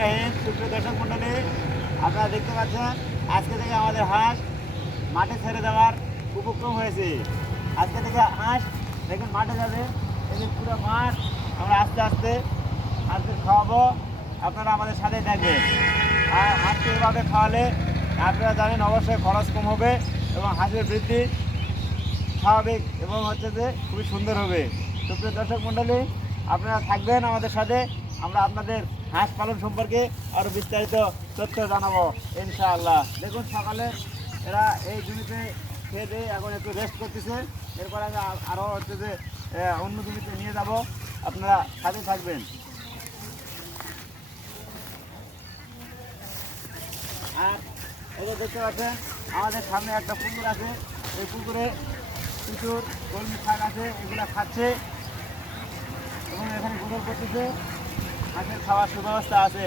রহিম সুপ্রিয় দর্শক মণ্ডলী, আপনারা দেখতে পাচ্ছেন, আজকে থেকে আমাদের হাঁস মাঠে ছেড়ে দেওয়ার উপক্রম হয়েছে। আজকে থেকে হাঁস দেখুন মাঠে যাবে এই পুরো মাঠ। আমরা আস্তে আস্তে আস্তে খাওয়াবো। আপনারা আমাদের সাথে থাকবেন। আর হাঁসকে এভাবে খাওয়ালে, আপনারা জানেন অবশ্যই খরচ কম হবে এবং হাঁসের বৃদ্ধি স্বাভাবিক এবং হচ্ছে যে খুবই সুন্দর হবে। সুপ্রিয় দর্শক মণ্ডলী, আপনারা থাকবেন আমাদের সাথে। আমরা আপনাদের হাঁস পালন সম্পর্কে আরও বিস্তারিত তথ্য জানাব, ইনশাআল্লাহ। দেখুন সকালে এরা এই জমিতে খেয়ে দিয়ে এখন একটু রেস্ট করতেছে। এরপর আমি আরও হচ্ছে যে অন্য জমিতে নিয়ে যাব। আপনারা সাথে থাকবেন। আর এই দেখতে পাচ্ছেন, আমাদের সামনে একটা পুকুর আছে। এই পুকুরে প্রচুর কলমি শাক আছে, এগুলো খাচ্ছে। এবং এখানে গোবর করতেছে হাঁসের খাওয়ার সুব্যবস্থা আছে।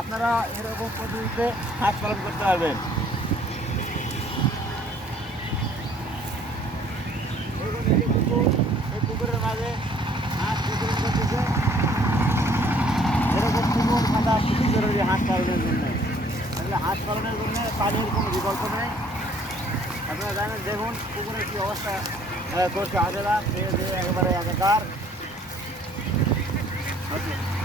আপনারা এরকম পদ্ধতিতে হাঁস পালন করতে পারবেন। এই পুকুরের মাঝে হাঁস এরকম পুকুর হাঁস পালনের জন্য। আসলে হাঁস পালনের কোনো বিকল্প নেই। আপনারা জানেন, দেখুন পুকুরের কী অবস্থা করছে দিয়ে একেবারে একাকার। আচ্ছা।